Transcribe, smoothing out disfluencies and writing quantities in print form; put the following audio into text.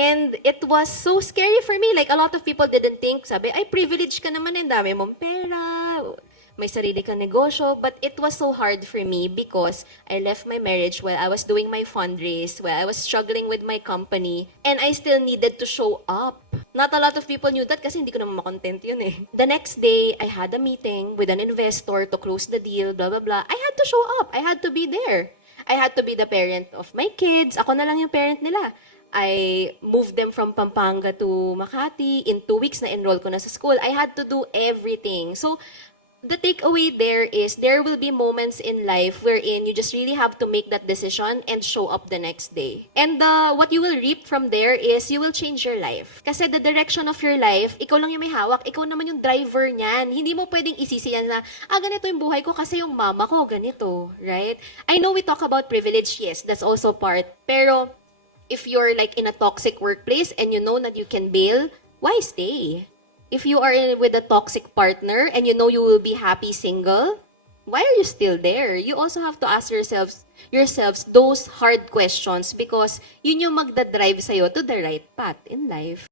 And it was so scary for me. Like, a lot of people didn't think, sabi, ay, privileged ka naman, ang dami mong pera, may sarili kang negosyo. But it was so hard for me because I left my marriage while I was doing my fundraise, while I was struggling with my company, and I still needed to show up. Not a lot of people knew that kasi hindi ko naman makontent yun eh. The next day, I had a meeting with an investor to close the deal, blah, blah, blah. I had to show up. I had to be there. I had to be the parent of my kids. Ako na lang yung parent nila. I moved them from Pampanga to Makati. In 2 weeks na enroll ko na sa school. I had to do everything. So, the takeaway there is there will be moments in life wherein you just really have to make that decision and show up the next day. And what you will reap from there is you will change your life. Kasi the direction of your life, ikaw lang yung may hawak, ikaw naman yung driver niyan. Hindi mo pwedeng isisi yan na, ganito yung buhay ko kasi yung mama ko ganito, right? I know we talk about privilege, yes, that's also part. Pero if you're like in a toxic workplace and you know that you can bail, why stay? If you are with a toxic partner and you know you will be happy single, why are you still there? You also have to ask yourselves those hard questions because yun yung magdadrive sa'yo to the right path in life.